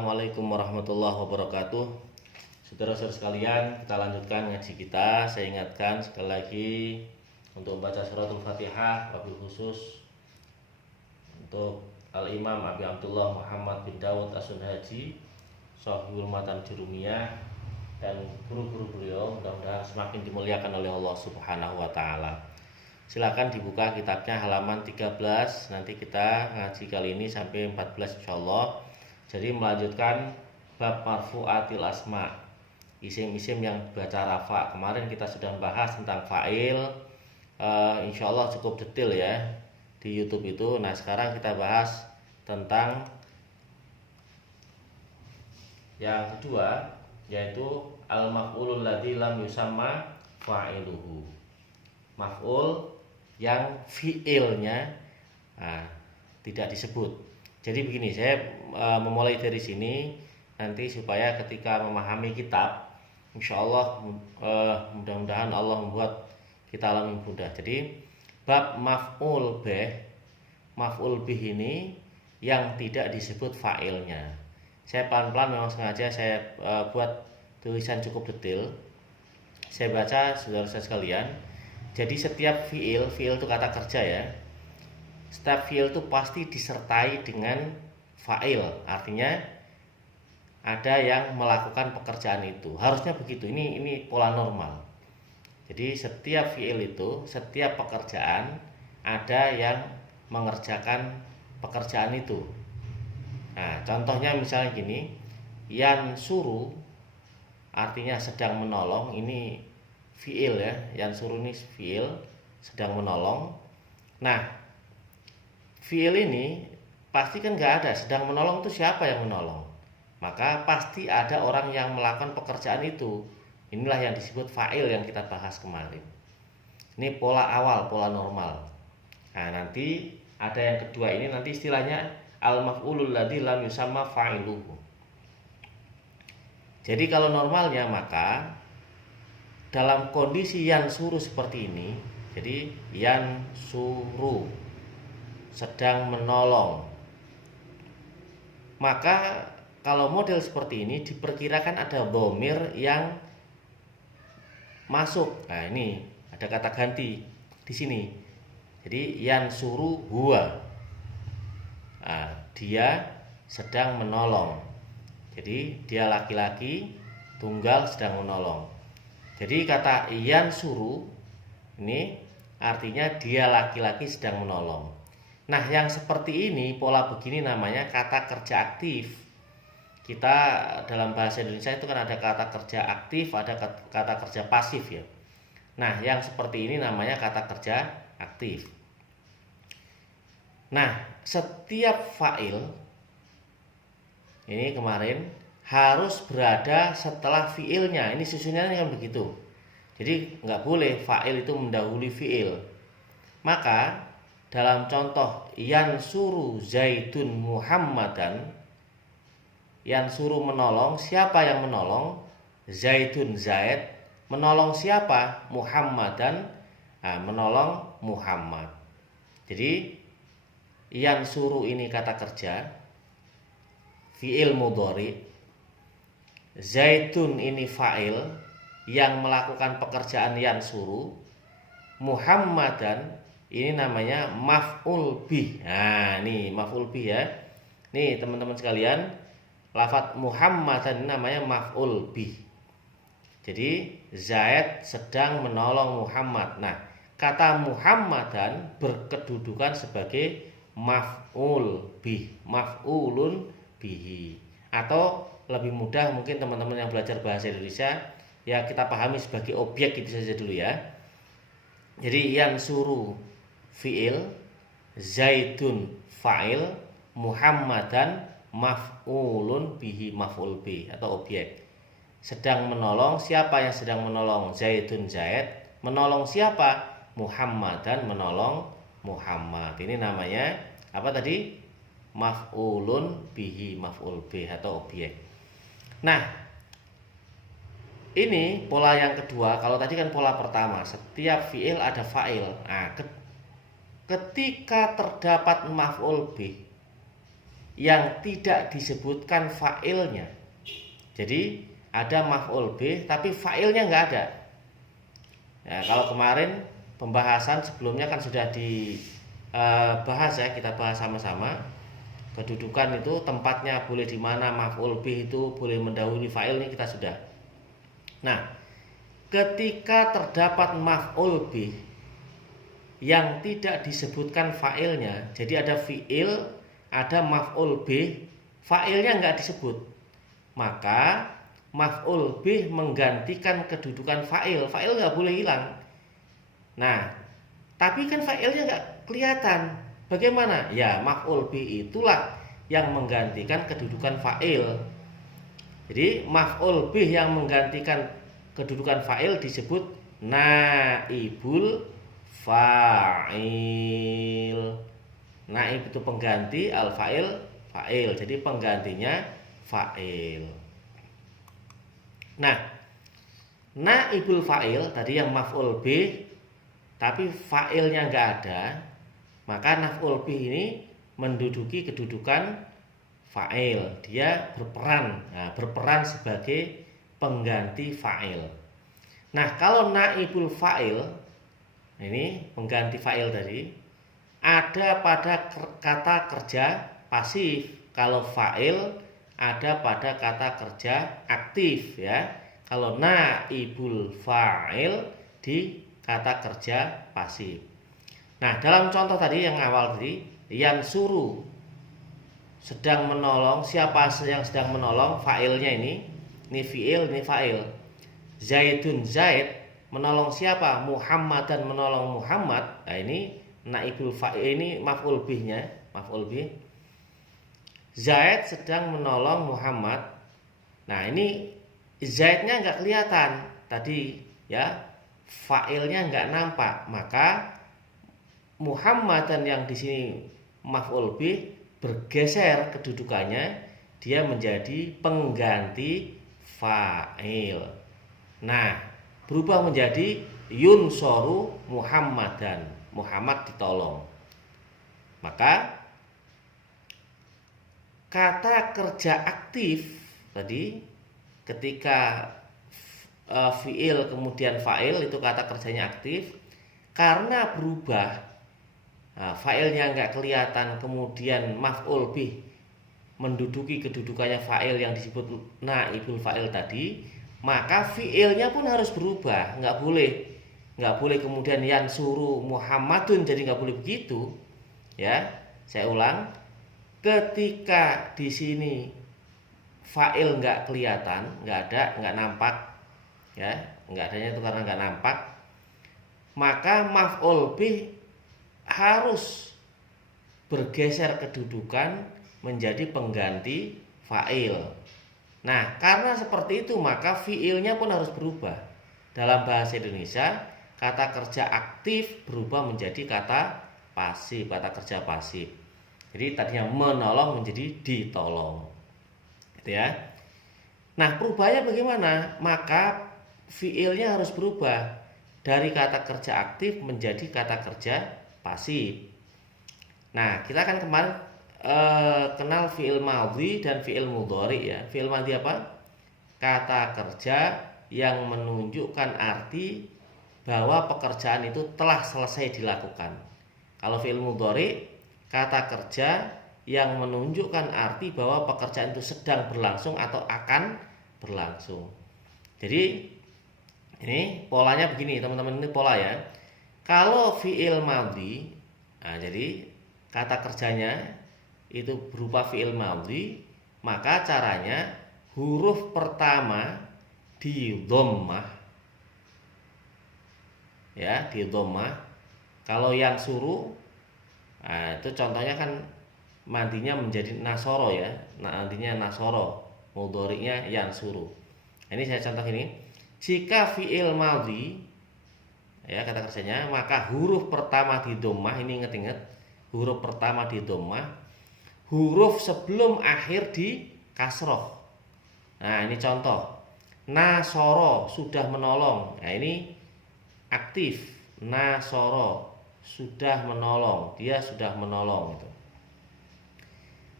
Assalamualaikum warahmatullahi wabarakatuh. Saudara-saudara sekalian, kita lanjutkan ngaji kita. Saya ingatkan sekali lagi untuk membaca suratul Fatihah, wabil khusus untuk Al-Imam Abi Abdullah Muhammad bin Dawud As-Sunhaji, Shahihul Matan Jurumiyah, dan guru-guru beliau. Mudah-mudahan semakin dimuliakan oleh Allah Subhanahu wa Ta'ala. Silakan dibuka kitabnya halaman 13. Nanti kita ngaji kali ini sampai 14 insyaallah. Jadi melanjutkan bab marfu'atil asma, isim-isim yang baca rafa. Kemarin kita sudah bahas tentang fa'il, insyaallah cukup detail ya di YouTube itu. Nah sekarang kita bahas tentang yang kedua, yaitu al-maf'ulul ladzi lam yusamma fa'iluhu. Maf'ul yang fi'ilnya tidak disebut. Jadi begini, saya memulai dari sini nanti supaya ketika memahami kitab, insya Allah mudah-mudahan Allah membuat kita lebih mudah. Jadi bab maf'ul bih ini yang tidak disebut fa'ilnya. Saya pelan-pelan memang sengaja saya buat tulisan cukup detail. Saya baca saudara-saudara sekalian. Jadi setiap fi'il itu kata kerja ya. Setiap fi'il itu pasti disertai dengan fa'il, artinya ada yang melakukan pekerjaan itu. Harusnya begitu. Ini pola normal. Jadi setiap fi'il itu, setiap pekerjaan ada yang mengerjakan pekerjaan itu. Nah, contohnya misalnya gini, yansuru artinya sedang menolong, ini fi'il ya. Yansuru ini fi'il, sedang menolong. Nah, fi'il ini pasti kan nggak ada. Sedang menolong itu siapa yang menolong? Maka pasti ada orang yang melakukan pekerjaan itu. Inilah yang disebut fa'il yang kita bahas kemarin. Ini pola awal, pola normal. Nah nanti ada yang kedua, ini nanti istilahnya al-maf'ulul ladzi lam yusamma fa'iluhu. Jadi kalau normalnya maka dalam kondisi yang suruh seperti ini, jadi yang suruh sedang menolong, maka kalau model seperti ini diperkirakan ada dhamir yang masuk. Nah ini ada kata ganti di sini. Jadi yang suruh huwa, nah, dia sedang menolong. Jadi dia laki-laki tunggal sedang menolong. Jadi kata yang suruh ini artinya dia laki-laki sedang menolong. Nah yang seperti ini, pola begini namanya kata kerja aktif. Kita dalam bahasa Indonesia itu kan ada kata kerja aktif, ada kata kerja pasif ya. Nah yang seperti ini namanya kata kerja aktif. Nah setiap fa'il ini kemarin harus berada setelah fi'ilnya. Ini susunannya kan begitu. Jadi nggak boleh fa'il itu mendahului fi'il. Maka dalam contoh yansuru Zaidun Muhammadan, yansuru menolong, siapa yang menolong? Zaidun Zaid. Menolong siapa? Muhammadan. Nah, menolong Muhammad. Jadi yansuru ini kata kerja, fi'il mudhari. Zaidun ini fa'il yang melakukan pekerjaan yansuru. Muhammadan ini namanya maf'ul bih. Nah, ini maf'ul bih ya. Nih teman-teman sekalian, lafadz Muhammadan ini namanya maf'ul bih. Jadi Zaid sedang menolong Muhammad. Nah, kata Muhammadan berkedudukan sebagai maf'ul bih, maf'ulun bihi. Atau lebih mudah mungkin teman-teman yang belajar bahasa Indonesia ya kita pahami sebagai objek itu saja dulu ya. Jadi yang suruh fi'il, Zaidun fa'il, Muhammadan maf'ulun bihi, maf'ul bih atau objek. Sedang menolong, siapa yang sedang menolong? Zaidun Zaid. Menolong siapa? Muhammadan menolong Muhammad. Ini namanya apa tadi? Maf'ulun bihi, maf'ul bih atau objek. Nah ini pola yang kedua. Kalau tadi kan pola pertama, setiap fi'il ada fa'il. Nah ketika terdapat maf'ul bih yang tidak disebutkan fa'ilnya. Jadi ada maf'ul bih tapi fa'ilnya nggak ada. Ya, kalau kemarin pembahasan sebelumnya kan sudah dibahas ya, kita bahas sama-sama. Kedudukan itu tempatnya boleh di mana, maf'ul bih itu boleh mendahului fa'il, ini kita sudah. Nah, ketika terdapat maf'ul bih yang tidak disebutkan fa'ilnya, jadi ada fi'il, ada maf'ul bih, fa'ilnya nggak disebut, maka maf'ul bih menggantikan kedudukan fa'il. Fa'il nggak boleh hilang. Nah, tapi kan fa'ilnya nggak kelihatan. Bagaimana? Ya, maf'ul bih itulah yang menggantikan kedudukan fa'il. Jadi maf'ul bih yang menggantikan kedudukan fa'il disebut naibul fa'il. Naib itu pengganti, al-fa'il fa'il. Jadi penggantinya fa'il. Nah, naibul fa'il tadi yang maf'ul bih tapi fa'ilnya nggak ada, maka maf'ul bih ini menduduki kedudukan fa'il. Dia berperan sebagai pengganti fa'il. Nah, kalau naibul fa'il ini pengganti fa'il tadi ada pada kata kerja pasif. Kalau fa'il ada pada kata kerja aktif ya. Kalau naibul fa'il di kata kerja pasif. Nah, dalam contoh tadi yang awal tadi, yang suruh sedang menolong, siapa yang sedang menolong? Fa'ilnya ini fi'il, ini fa'il. Zaidun Zaid menolong siapa? Muhammadan menolong Muhammad. Nah, ini naibul fa'il, ini maf'ul bihnya, maf'ul bih. Zaid sedang menolong Muhammad. Nah, ini Zaidnya nggak kelihatan tadi ya, fa'ilnya nggak nampak, maka Muhammadan yang di sini maf'ul bih bergeser kedudukannya, dia menjadi pengganti fa'il. Nah, berubah menjadi yunsoru Muhammadan, Muhammad ditolong. Maka kata kerja aktif tadi ketika fi'il kemudian fa'il itu kata kerjanya aktif, karena berubah, fa'ilnya nggak kelihatan, kemudian maf'ul bih menduduki kedudukannya fa'il yang disebut naibul fa'il tadi, maka fi'ilnya pun harus berubah. Nggak boleh kemudian yang suruh Muhammadun, jadi nggak boleh begitu ya. Saya ulang, ketika di sini fa'il nggak kelihatan, nggak nampak ya, nggak adanya itu karena nggak nampak, maka maf'ul bih harus bergeser kedudukan menjadi pengganti fa'il. Nah, karena seperti itu maka fi'ilnya pun harus berubah. Dalam bahasa Indonesia, kata kerja aktif berubah menjadi kata pasif, kata kerja pasif. Jadi tadinya menolong menjadi ditolong. Gitu ya. Nah, perubahannya bagaimana? Maka fi'ilnya harus berubah dari kata kerja aktif menjadi kata kerja pasif. Nah, kita kan kemarin kenal fi'il madhi dan fi'il mudhari ya. Fi'il madhi apa? Kata kerja yang menunjukkan arti bahwa pekerjaan itu telah selesai dilakukan. Kalau fi'il mudhari, kata kerja yang menunjukkan arti bahwa pekerjaan itu sedang berlangsung atau akan berlangsung. Jadi ini polanya begini teman-teman, ini pola ya. Kalau fi'il madhi, nah jadi kata kerjanya itu berupa fi'il madhi, maka caranya huruf pertama di dhammah ya, di dhammah. Kalau yang suruh, nah itu contohnya kan madhinya menjadi nasoro ya, nah nantinya nasoro, mudhari'nya yang suruh. Ini saya contoh ini. Jika fi'il madhi ya kata kerjanya, maka huruf pertama di dhammah, ini ingat-ingat, huruf pertama di dhammah, huruf sebelum akhir di kasroh. Nah, ini contoh. Nasoro, sudah menolong. Nah, ini aktif. Nasoro, sudah menolong. Dia sudah menolong itu.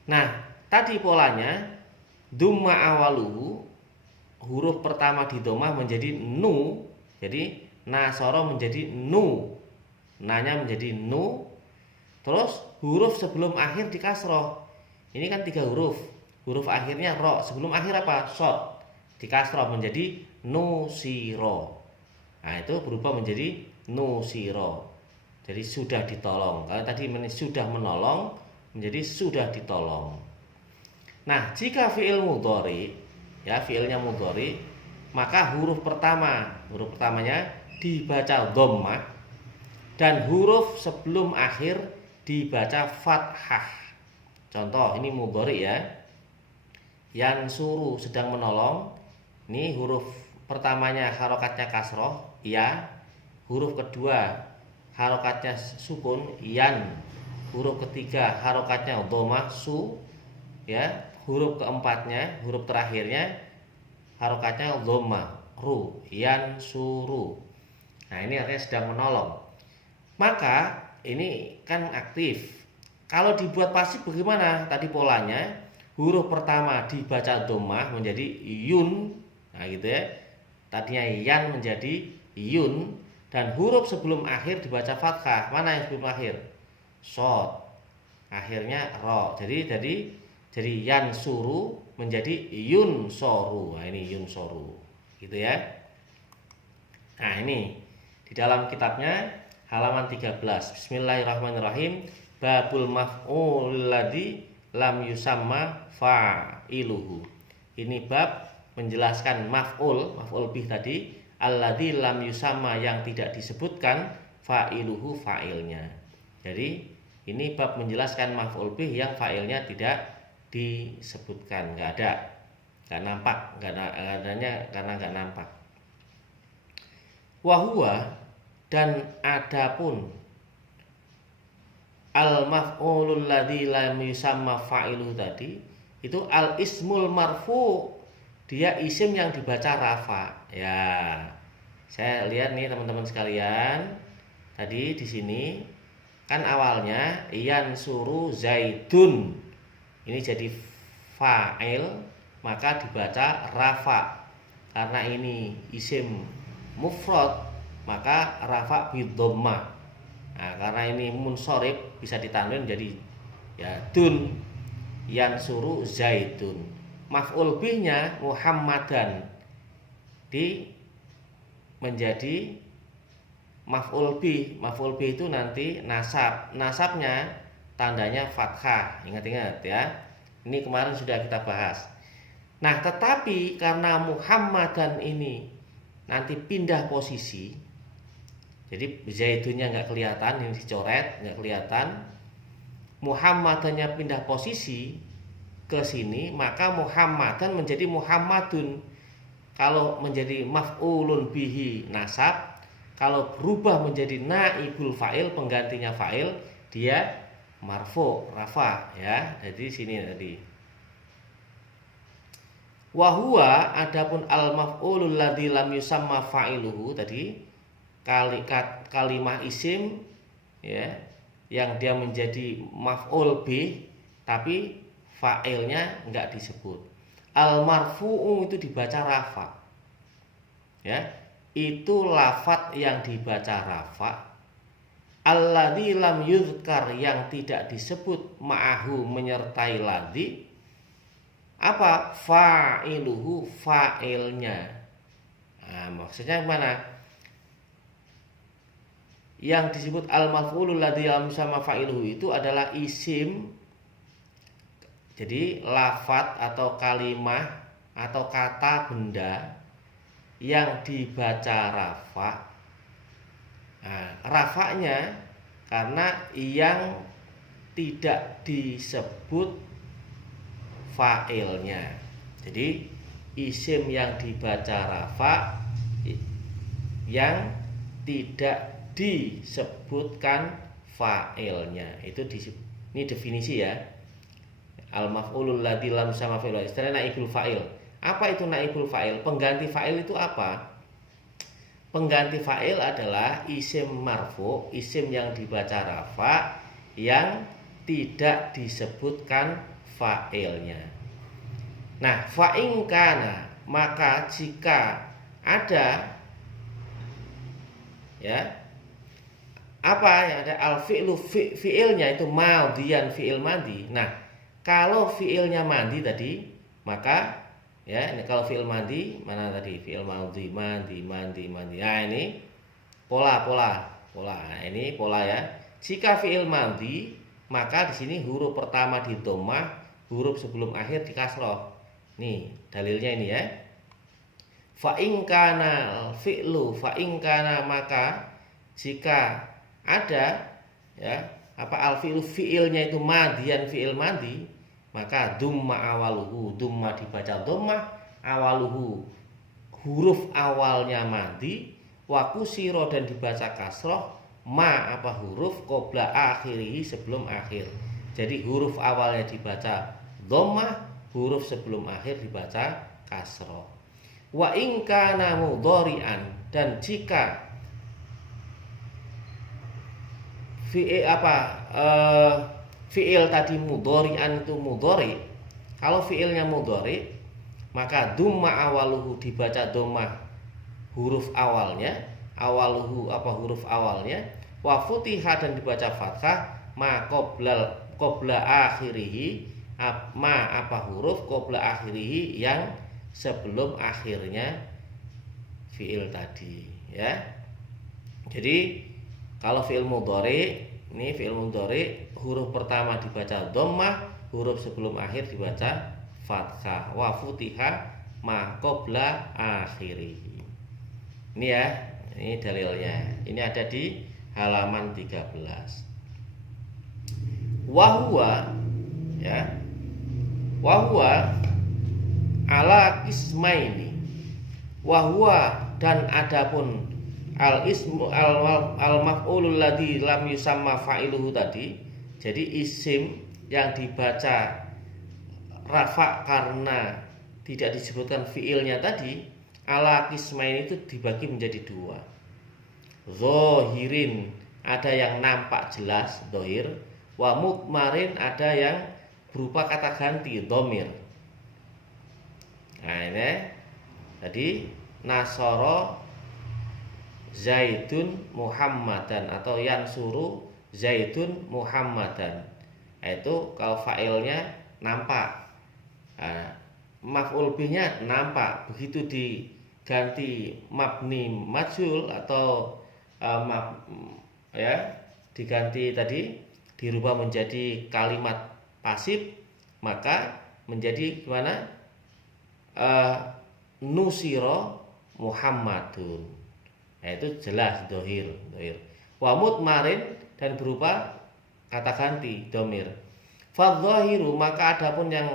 Nah, tadi polanya dumma awaluhu, huruf pertama di domah menjadi nu, jadi nasoro menjadi nu, nanya menjadi nu, terus huruf sebelum akhir di kasroh. Ini kan 3 huruf, huruf akhirnya ro, sebelum akhir apa? Sod, di kasroh menjadi nusiro. Nah itu berubah menjadi nusiro, jadi sudah ditolong. Kalau tadi sudah menolong menjadi sudah ditolong. Nah jika fi'il mudhari, ya fi'ilnya mudhari, maka huruf pertamanya dibaca dhammah dan huruf sebelum akhir dibaca fathah. Contoh ini mudhari ya, yansuru sedang menolong, ini huruf pertamanya harokatnya kasroh ya, huruf kedua harokatnya sukun yan, huruf ketiga harokatnya dhammah su ya, huruf keempatnya, huruf terakhirnya harokatnya dhammah ru, yansuru. Nah ini artinya sedang menolong. Maka ini kan aktif. Kalau dibuat pasif bagaimana? Tadi polanya huruf pertama dibaca dhammah menjadi yun, nah gitu ya. Tadinya yan menjadi yun, dan huruf sebelum akhir dibaca fathah. Mana yang sebelum akhir? Shod, akhirnya ro. Jadi yan suru menjadi yun soru. Nah ini yun soru, gitu ya. Nah ini di dalam kitabnya halaman 13. Bismillahirrahmanirrahim. Babul maf'ul ladzi lam yusamma fa'iluhu. Ini bab menjelaskan maf'ul bih tadi, alladzi lam yusamma yang tidak disebutkan, fa'iluhu fa'ilnya. Jadi ini bab menjelaskan maf'ul bih yang fa'ilnya tidak disebutkan, nggak ada, nggak nampak, nggak adanya karena nggak nampak. Wahua, dan adapun al maf'ulul ladzi lam yusamma fa'iluhu tadi itu al ismul marfu, dia isim yang dibaca rafa. Ya, saya lihat nih teman-teman sekalian, tadi di sini kan awalnya iyan suru zaidun, ini jadi fa'il, maka dibaca rafa. Karena ini isim mufrad, maka rafa bidhammah. Nah, karena ini munsorib bisa ditanwin jadi ya dun, yan suru zaidun. Maf'ul bihnya Muhammadan menjadi maf'ul bih. Maf'ul bih itu nanti nasabnya tandanya fathah. Ingat-ingat ya. Ini kemarin sudah kita bahas. Nah, tetapi karena Muhammadan ini nanti pindah posisi, jadi zaidunnya nggak kelihatan, ini dicoret nggak kelihatan. Muhammadannya pindah posisi ke sini, maka Muhammadan menjadi Muhammadun. Kalau menjadi maf'ulun bihi nasab, kalau berubah menjadi naibul fa'il, penggantinya fa'il, dia marfu, rafa ya. Jadi sini tadi. Wahua, adapun al maf'ulul ladzi lam yusamma fa'iluhu tadi, kalimah isim ya, yang dia menjadi maf'ul bih tapi fa'ilnya enggak disebut. Al marfu'u itu dibaca rafa. Ya, itu lafadz yang dibaca rafa. Alladzi lam yuzkar, yang tidak disebut ma'ahu menyertai ladzi, apa? Fa'iluhu, fa'ilnya. Nah, maksudnya mana? Yang disebut al-maf'ulul ladzi lam yusamma fa'iluhu itu adalah isim. Jadi lafadz atau kalimah atau kata benda yang dibaca rafa. Nah, rafanya karena yang tidak disebut fa'ilnya. Jadi isim yang dibaca rafa yang tidak disebutkan fa'ilnya. Itu ini definisi ya. Al-maf'ulul ladzi lam yusamma fa'iluhu, istilah naibul fa'il. Apa itu naibul fa'il? Pengganti fa'il itu apa? Pengganti fa'il adalah isim marfu, isim yang dibaca rafa yang tidak disebutkan fa'ilnya. Nah, fa'in kana, maka jika ada ya apa yang ada al fi'lu fi'ilnya itu madhiyan fi'il madi. Nah, kalau fi'ilnya madi tadi, maka ya ini kalau fi'il madi mana tadi? Fi'il madi, madi. Nah, ini pola. Nah, ini pola ya. Jika fi'il madi, maka di sini huruf pertama di dhammah, huruf sebelum akhir di kasroh. Nih, dalilnya ini ya. Fa in kana fi'lu, fa in kana, maka jika ada ya apa al fi'lu fi'ilnya itu madian fi'il madi, maka dumma awaluhu, dumma dibaca dhammah, awaluhu huruf awalnya madi, wa kusiro dan dibaca kasroh, ma apa huruf qabla akhirihi sebelum akhir. Jadi huruf awalnya dibaca dhammah, huruf sebelum akhir dibaca kasroh. Wa in kana mudhari'an, dan jika fi'il fi'il tadi mudhari'an itu mudhari, kalau fi'ilnya mudhari maka dumma awaluhu dibaca dhammah huruf awalnya, awaluhu apa huruf awalnya, wa futiha dan dibaca fathah, ma qabla akhirihi, ma apa huruf qabla akhirihi yang sebelum akhirnya fi'il tadi ya. Jadi kalau fi'il mudhari, ini fi'il mudhari huruf pertama dibaca dhammah, huruf sebelum akhir dibaca fathah, wa futiha ma qabla akhirihi. Ini ya, ini dalilnya. Ini ada di halaman 13. Wahwa ya. Wahwa ala kismaini. Wahwa dan adapun al ismu al maf'ulul ladzi lam yusamma fa'iluhu tadi. Jadi isim yang dibaca rafa karena tidak disebutkan fiilnya tadi, ala kismain itu dibagi menjadi dua. Zohirin, ada yang nampak jelas dohir, wa mudmarin, ada yang berupa kata ganti domir. Nah ini tadi nasoro Zaidun Muhammadan atau yansuru Zaidun Muhammadan. Itu kalau fa'ilnya nampak, maf'ul bihnya nampak. Begitu diganti mabni majhul atau diganti tadi dirubah menjadi kalimat pasif, maka menjadi gimana? Nusiro Muhammadun. Nah, itu jelas dohir. Wa mudmarin, dan berupa kata ganti domir. Fadzahiru, maka adapun yang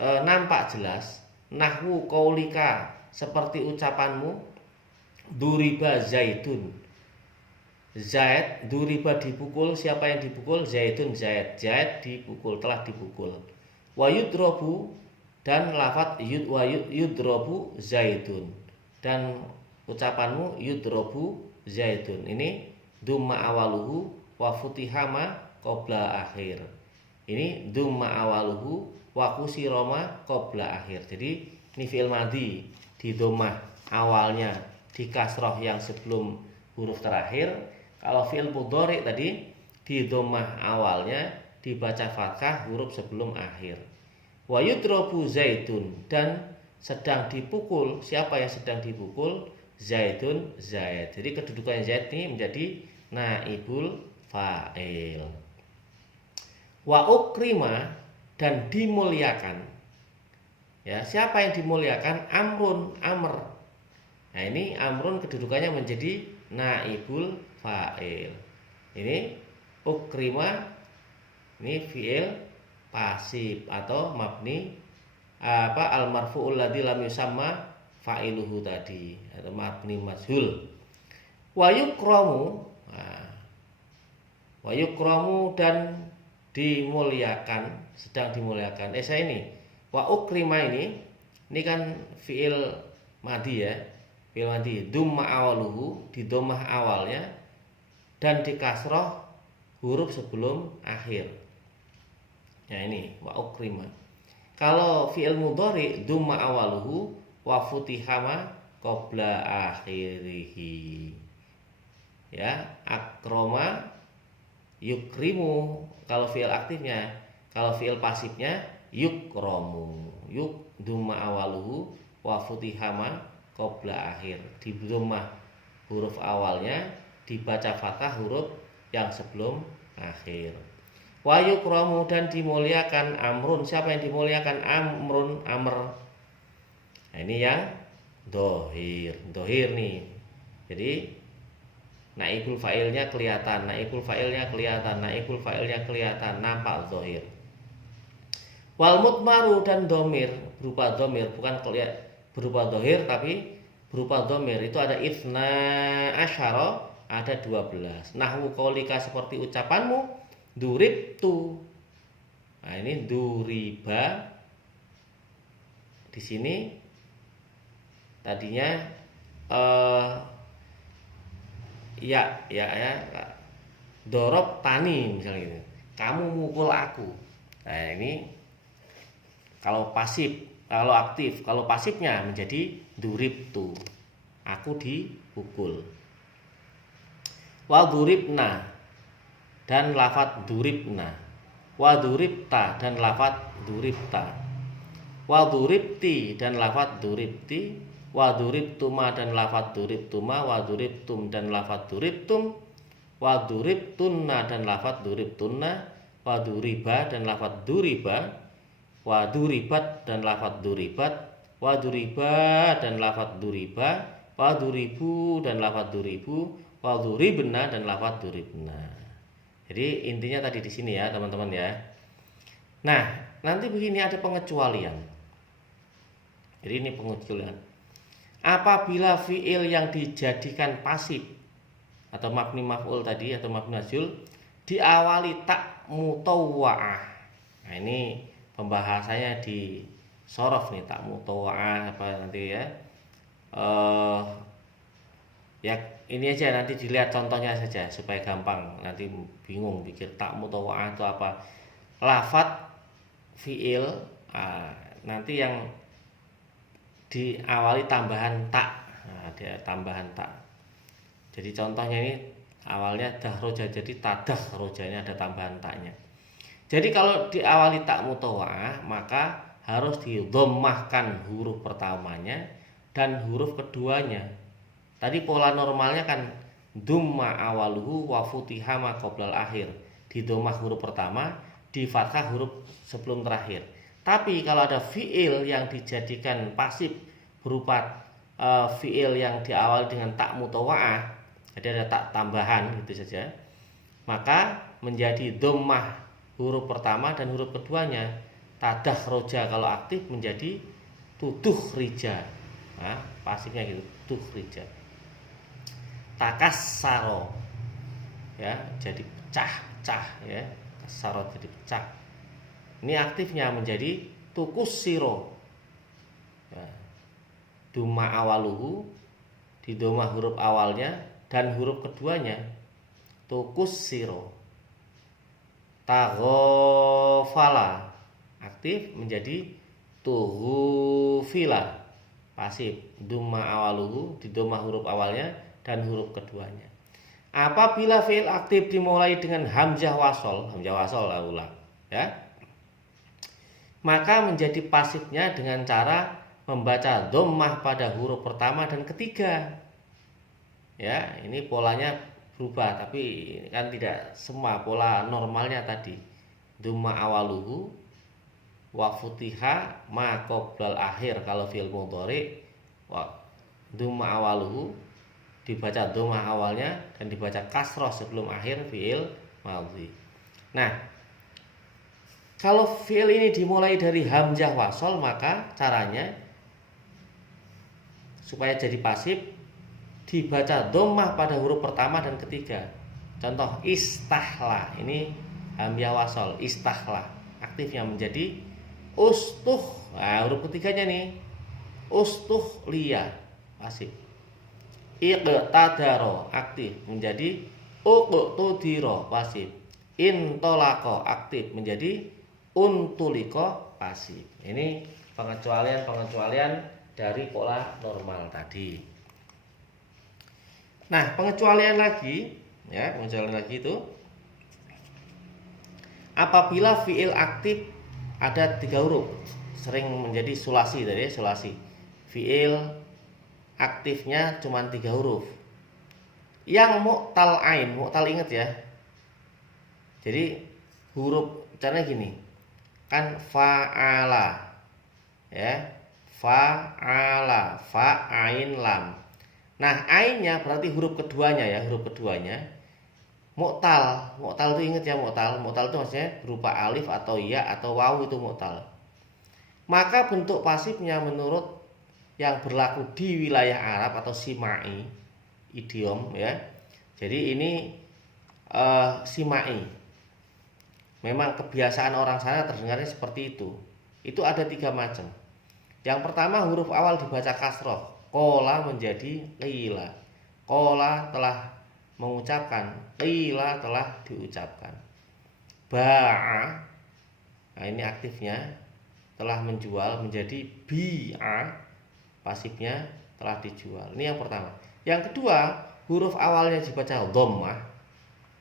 nampak jelas, nahwu qaulika, seperti ucapanmu, duriba zaidun. Zaid, duriba dipukul, siapa yang dipukul? Zaidun, Zaid. Zaid dipukul, telah dipukul. Wa yudrobu, dan lafadz yudrobu zaidun. Dan ucapanmu yudrobu zaidun. Ini dumma awaluhu wa futihama qabla akhir. Ini dumma awaluhu wa kusiroma qabla akhir. Jadi ini fi'il madhi di dhammah awalnya, di kasroh yang sebelum huruf terakhir. Kalau fi'il mudhari tadi di dhammah awalnya, dibaca fathah huruf sebelum akhir. Wa yudrobu zaidun, dan sedang dipukul, siapa yang sedang dipukul? Zaidun, Zaid. Jadi kedudukan Zaid ini menjadi naibul fa'il. Wa ukrima, dan dimuliakan. Ya, siapa yang dimuliakan? Amrun, Amr. Nah, ini Amrun kedudukannya menjadi naibul fa'il. Ini ukrima, ini fi'il pasif atau mabni al marfu'ul ladzi lam yusamma fa'iluhu tadi, atau mabni majhul. Wa yukramu, wa yukramu, dan dimuliakan, sedang dimuliakan. Saya ini wa ukrima, ini kan fi'il madhi ya, fi'il madhi dumma awaluhu, di dhammah awalnya, dan di kasroh huruf sebelum akhir. Ya ini wa ukrima. Kalau fi'il mudhari dumma awaluhu wa futihama qabla akhirihi. Ya, akroma yukrimu kalau fi'il aktifnya, kalau fi'il pasifnya yukromu. Yuk dumma awaluhu wa futihama qabla akhir. Di dumma huruf awalnya, dibaca fathah huruf yang sebelum akhir. Wa yukromu dan dimuliakan amrun. Siapa yang dimuliakan? Amrun, amr. Nah, ini yang dohir. Dohir nih. Jadi naibul fa'ilnya kelihatan, naibul fa'ilnya kelihatan, naibul fa'ilnya kelihatan, nampak dohir. Wal mutmaru dan domir berupa domir, bukan berupa dohir tapi berupa domir. Itu ada ifna asyara, ada 12. Nahwu qaulika seperti ucapanmu, duribtu. Nah ini duriba. Di sini tadinya ya dorob tani misalnya gitu. Kamu mukul aku. Nah ini kalau pasif, kalau aktif, kalau pasifnya menjadi duribtu. Aku dipukul. Wa duribna dan lafat duribna. Wa duribta dan lafat duribta. Wa duribti dan lafat duribti. Wa duribtuma dan lafat duribtuma. Wa duribtum dan lafat duribtum. Wa duribtunna dan lafat duribtunna. Wa duriba dan lafat duriba. Wa duribat dan lafat duribat. Wa duriba dan lafat duriba. Wa duribu dan lafat duribu. Wa duribna dan lafat duribna. Jadi intinya tadi di sini ya teman-teman ya. Nah nanti begini ada pengecualian. Jadi ini pengecualian. Apabila fiil yang dijadikan pasif atau mabni maf'ul tadi atau mabni majhul diawali tak mutawwa'ah. Nah ini pembahasannya di sorof nih, tak mutawwa'ah apa nanti ya. Ya ini aja nanti dilihat contohnya saja supaya gampang, nanti bingung pikir tak mutawwa'ah itu apa. Lafat fiil nanti yang diawali tambahan tak. Nah, dia tambahan tak. Jadi contohnya ini awalnya dahroja, jadi tadah roja, ini ada tambahan taknya. Jadi kalau diawali tak mutawwa'ah maka harus didhammahkan huruf pertamanya dan huruf keduanya. Tadi pola normalnya kan dumma awaluhu wa futiha ma qoblal akhir. Didhammah huruf pertama, di fathah huruf sebelum terakhir. Tapi kalau ada fiil yang dijadikan pasif berupa fiil yang diawali dengan tak mutawwa'ah, jadi ada tak tambahan gitu saja, maka menjadi dhammah huruf pertama dan huruf keduanya. Tadah roja kalau aktif menjadi tuduh rija. Nah, pasifnya gitu, tuduh rija. Takassaro ya, jadi pecah-pecah ya. Kasaro jadi pecah. Ini aktifnya menjadi tukus siro. Ya. Duma awaluhu, di doma huruf awalnya dan huruf keduanya tukus siro. Taghofala aktif menjadi tuhufila. Pasif duma awaluhu, di doma huruf awalnya dan huruf keduanya. Apabila fi'il aktif dimulai dengan hamzah wasol lah ulang ya, maka menjadi pasifnya dengan cara membaca dhammah pada huruf pertama dan ketiga. Ya, ini polanya berubah, tapi kan tidak semua pola normalnya tadi. Dhamma awaluhu wa futiha ma qoblal akhir kalau fi'il mudhari. Wa dhamma awaluhu dibaca dhammah awalnya dan dibaca kasroh sebelum akhir fi'il madhi. Nah, kalau fi'il ini dimulai dari hamzah wasol maka caranya supaya jadi pasif dibaca dhammah pada huruf pertama dan ketiga. Contoh istahla, ini hamzah wasol, istahla aktifnya menjadi ustuh. Nah, huruf ketiganya nih ustuh liya pasif. Iqtadaro aktif menjadi uqtudiro pasif. Intolako aktif menjadi untuliko pasif. Ini pengecualian dari pola normal tadi. Nah, pengecualian lagi itu apabila fiil aktif ada 3 huruf, sering menjadi sulasi tadi, sulasi. Fiil aktifnya cuma 3 huruf. Yang mu'tal ain, mu'tal inget ya. Jadi huruf caranya gini. Kan fa'ala. Ya. Fa'ala, fa ain lam. Nah, ainnya berarti huruf keduanya ya, huruf keduanya. Mu'tal itu inget ya, mu'tal itu maksudnya berupa alif atau ya atau wawu, itu mu'tal. Maka bentuk pasifnya menurut yang berlaku di wilayah Arab atau simai, idiom ya. Jadi ini simai. Memang kebiasaan orang sana terdengarnya seperti itu. Itu ada 3 macam. Yang pertama huruf awal dibaca kasroh. Kola menjadi qila. Kola telah mengucapkan, qila telah diucapkan. Ba'a, nah ini aktifnya, telah menjual menjadi bi'a, pasifnya telah dijual. Ini yang pertama. Yang kedua, huruf awalnya dibaca dhammah.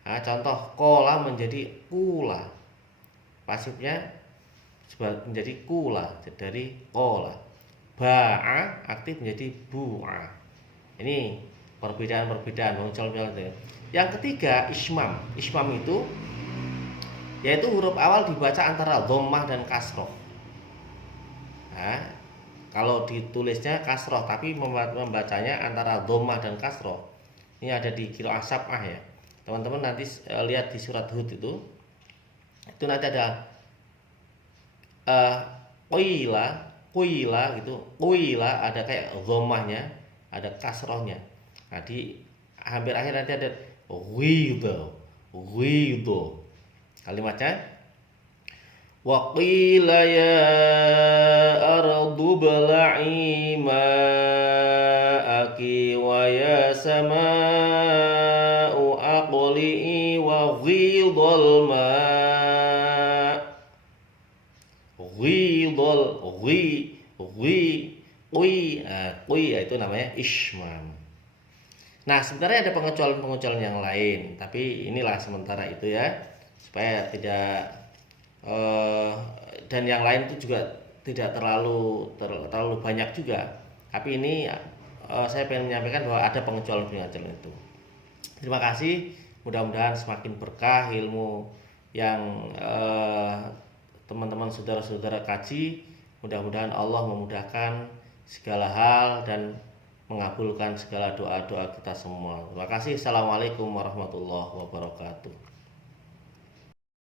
Nah, contoh kola menjadi kula, pasifnya menjadi kula dari kola. Ba'a aktif menjadi bu'a. Ini perbedaan mengucapkan. Yang ketiga ismam. Ismam itu yaitu huruf awal dibaca antara dhammah dan kasroh. Nah, kalau ditulisnya kasroh tapi membacanya antara dhammah dan kasroh. Ini ada di qiraah sab'ah ya. Teman-teman nanti lihat di surat Hud itu nanti ada Qila gitu. Qila ada kayak dhammahnya, ada kasrohnya. Nah, di hampir akhir nanti ada ghidha. Kalimatnya wa qila ya ardu bla'i ma'aki wa ya sama'u aqli'i wa ghidhal ma' Qi itu namanya ismam. Nah, sebenarnya ada pengecualian yang lain, tapi inilah sementara itu ya, supaya tidak dan yang lain itu juga tidak terlalu banyak juga. Tapi ini saya ingin menyampaikan bahwa ada pengecualian itu. Terima kasih, mudah-mudahan semakin berkah ilmu yang teman-teman saudara-saudara kaji. Mudah-mudahan Allah memudahkan segala hal dan mengabulkan segala doa-doa kita semua. Terima kasih. Assalamualaikum warahmatullahi wabarakatuh.